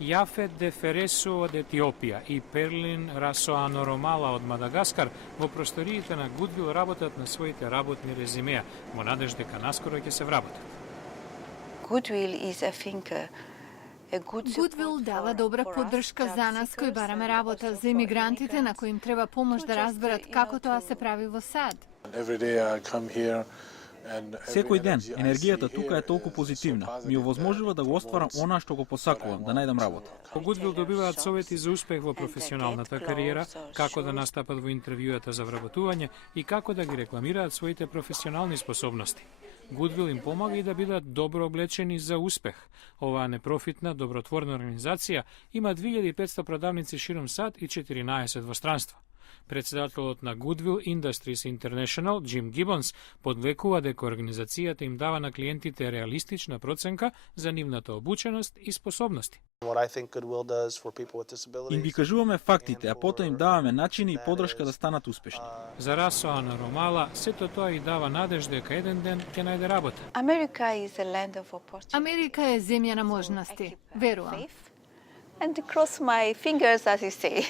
Јафет де Фересо од Етиопија и Перлин Расоаноромала од Мадагаскар во просториите на Goodwill работат на своите работни резимеа, во надеж дека наскоро ќе се вработат. Goodwill дава добра поддршка за нас кои бараме работа, за имигрантите на кои им треба помош да разберат како тоа се прави во САД. Секој ден, енергијата тука е толку позитивна. Ми овозможува да го остварам она што го посакувам, да најдам работа. Во Goodwill добиваат совети за успех во професионалната кариера, како да настапат во интервјуата за вработување и како да ги рекламираат своите професионални способности. Goodwill им помага и да бидат добро облечени за успех. Оваа непрофитна, добротворна организација има 2500 продавници широм САД и 14 во странство. Председателот на Goodwill Industries International, Джим Гибонс, подвлекува дека организацијата им дава на клиентите реалистична проценка за нивната обученост и способности. Им ги кажуваме фактите, а потоа им даваме начини и поддршка да станат успешни. За Расоана Ромала, сето тоа и дава надеж дека еден ден ќе најде работа. Америка е земја на можности, верувам. And cross my fingers, as you say.